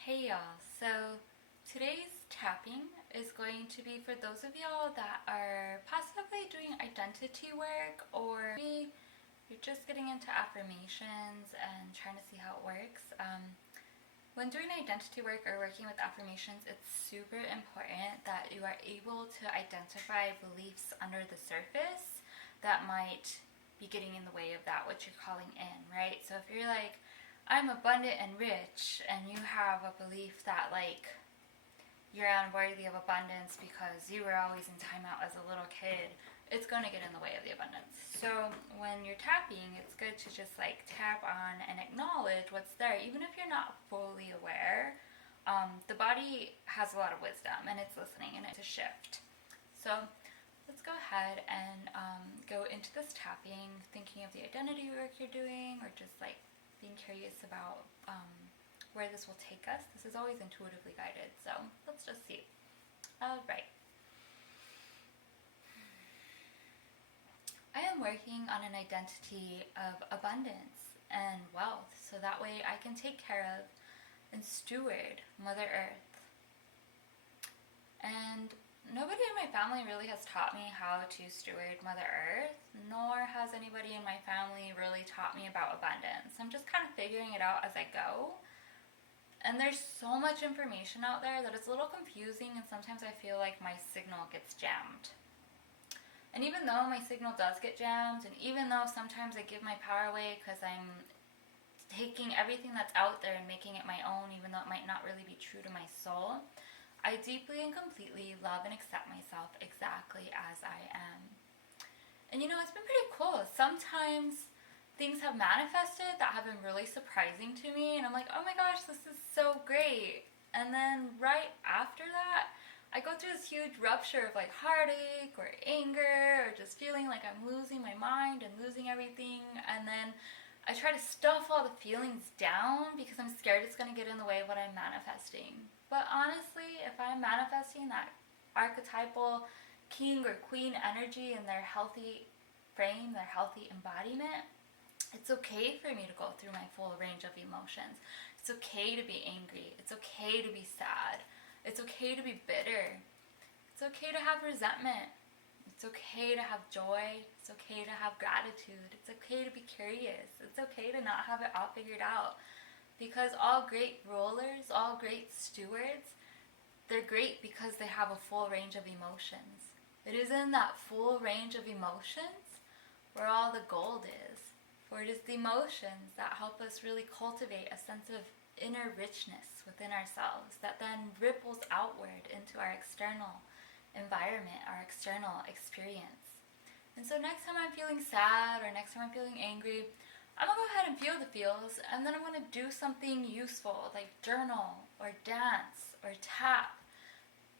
Hey y'all, so today's tapping is going to be for those of y'all that are possibly doing identity work, or maybe you're just getting into affirmations and trying to see how it works. When doing identity work or working with affirmations, it's super important that you are able to identify beliefs under the surface that might be getting in the way of that what you're calling in, right? So if you're like, I'm abundant and rich, and you have a belief that like you're unworthy of abundance because you were always in timeout as a little kid, it's going to get in the way of the abundance. So when you're tapping, it's good to just like tap on and acknowledge what's there, even if you're not fully aware. The body has a lot of wisdom and it's listening and it's a shift. So let's go ahead and go into this tapping, thinking of the identity work you're doing, or just like being curious about where this will take us. This is always intuitively guided, so let's just see. All right. I am working on an identity of abundance and wealth, so that way I can take care of and steward Mother Earth. And nobody in my family really has taught me how to steward Mother Earth, nor has anybody in my family really taught me about abundance. I'm just kind of figuring it out as I go. And there's so much information out there that it's a little confusing, and sometimes I feel like my signal gets jammed. And even though my signal does get jammed, and even though sometimes I give my power away because I'm taking everything that's out there and making it my own, even though it might not really be true to my soul, I deeply and completely love and accept myself exactly as I am. And you know, it's been pretty cool. Sometimes things have manifested that have been really surprising to me, and I'm like, oh my gosh, this is so great. And then right after that, I go through this huge rupture of like heartache or anger or just feeling like I'm losing my mind and losing everything. And then I try to stuff all the feelings down because I'm scared it's going to get in the way of what I'm manifesting. But honestly, if I'm manifesting that archetypal king or queen energy in their healthy frame, their healthy embodiment, it's okay for me to go through my full range of emotions. It's okay to be angry. It's okay to be sad. It's okay to be bitter. It's okay to have resentment. It's okay to have joy. It's okay to have gratitude. It's okay to be curious. It's okay to not have it all figured out. Because all great rulers, all great stewards, they're great because they have a full range of emotions. It is in that full range of emotions where all the gold is. For it is the emotions that help us really cultivate a sense of inner richness within ourselves that then ripples outward into our external environment, our external experience. And so next time I'm feeling sad or next time I'm feeling angry, I'm going to go ahead and feel the feels, and then I'm going to do something useful like journal or dance or tap.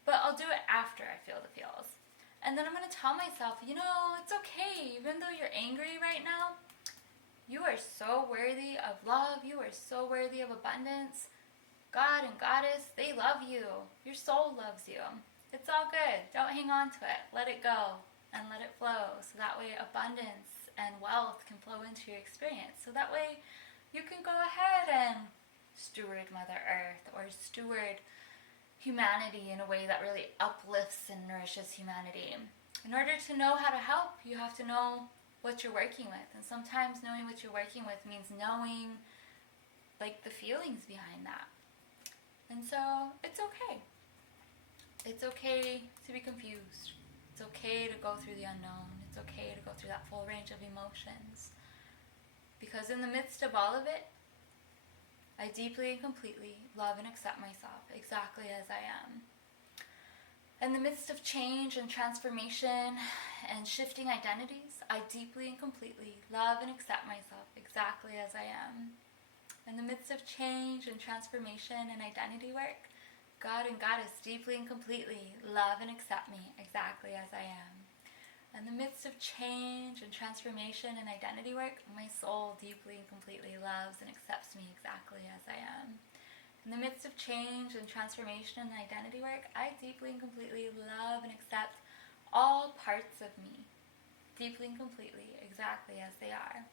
But I'll do it after I feel the feels. And then I'm going to tell myself, you know, it's okay, even though you're angry right now, you are so worthy of love. You are so worthy of abundance. God and Goddess, they love you. Your soul loves you. It's all good. Don't hang on to it. Let it go and let it flow. So that way abundance and wealth can flow into your experience. So that way you can go ahead and steward Mother Earth or steward humanity in a way that really uplifts and nourishes humanity. In order to know how to help, you have to know what you're working with. And sometimes knowing what you're working with means knowing like the feelings behind that. And so it's okay. It's okay to be confused. It's okay to go through the unknown. It's okay to go through that full range of emotions. Because in the midst of all of it, I deeply and completely love and accept myself exactly as I am. In the midst of change and transformation and shifting identities, I deeply and completely love and accept myself exactly as I am. In the midst of change and transformation and identity work, God and Goddess deeply and completely love and accept me exactly as I am. In the midst of change and transformation and identity work, my soul deeply and completely loves and accepts me exactly as I am. In the midst of change and transformation and identity work, I deeply and completely love and accept all parts of me, deeply and completely, exactly as they are.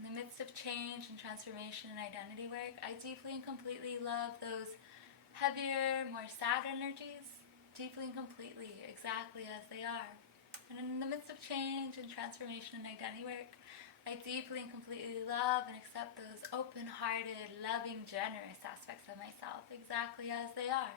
In the midst of change and transformation and identity work, I deeply and completely love those heavier, more sad energies, deeply and completely, exactly as they are. And in the midst of change and transformation and identity work, I deeply and completely love and accept those open-hearted, loving, generous aspects of myself, exactly as they are.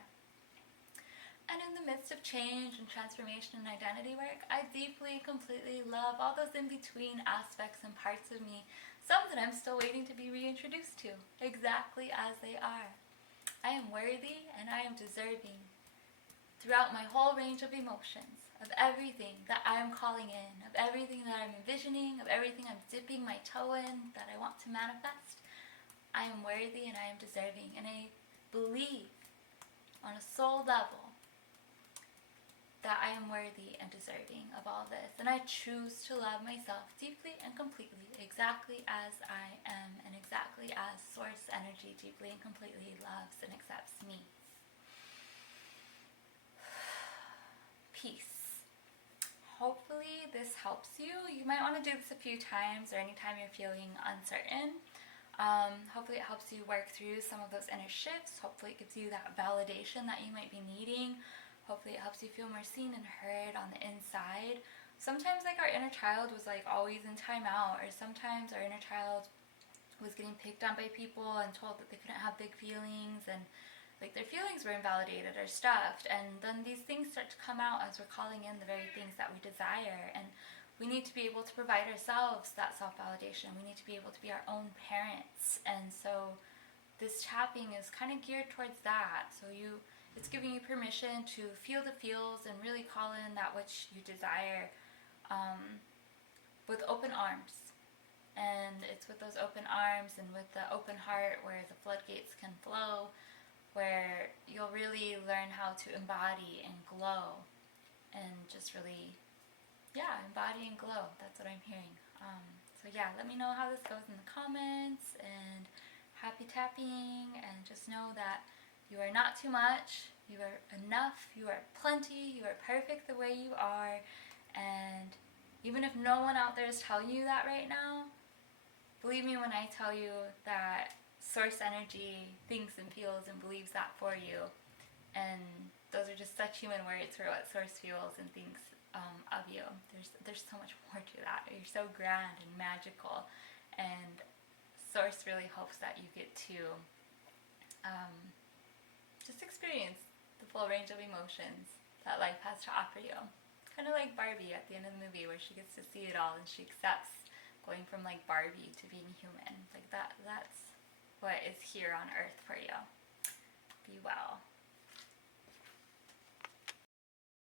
And in the midst of change and transformation and identity work, I deeply and completely love all those in-between aspects and parts of me, some that I'm still waiting to be reintroduced to, exactly as they are. I am worthy and I am deserving throughout my whole range of emotions, of everything that I am calling in, of everything that I'm envisioning, of everything I'm dipping my toe in that I want to manifest. I am worthy and I am deserving, and I believe on a soul level that I am worthy and deserving of all this, and I choose to love myself deeply and completely, exactly as I am, and exactly as Source Energy deeply and completely loves and accepts me. Peace. Hopefully this helps you. You might want to do this a few times or anytime you're feeling uncertain. Hopefully it helps you work through some of those inner shifts. Hopefully it gives you that validation that you might be needing. Hopefully it helps you feel more seen and heard on the inside. Sometimes like our inner child was like always in timeout, or sometimes our inner child was getting picked on by people and told that they couldn't have big feelings, and like their feelings were invalidated or stuffed. And then these things start to come out as we're calling in the very things that we desire, and we need to be able to provide ourselves that self-validation. We need to be able to be our own parents. And so this tapping is kind of geared towards that. So it's giving you permission to feel the feels and really call in that which you desire with open arms. And it's with those open arms and with the open heart where the floodgates can flow, where you'll really learn how to embody and glow and just really, embody and glow. That's what I'm hearing. So let me know how this goes in the comments, and happy tapping, and just know that you are not too much, you are enough, you are plenty, you are perfect the way you are. And even if no one out there is telling you that right now, believe me when I tell you that Source Energy thinks and feels and believes that for you. And those are just such human words for what Source feels and thinks of you. There's so much more to that. You're so grand and magical, and Source really hopes that you get to just experience the full range of emotions that life has to offer you. Kind of like Barbie at the end of the movie, where she gets to see it all and she accepts going from like Barbie to being human. Like that's what is here on Earth for you.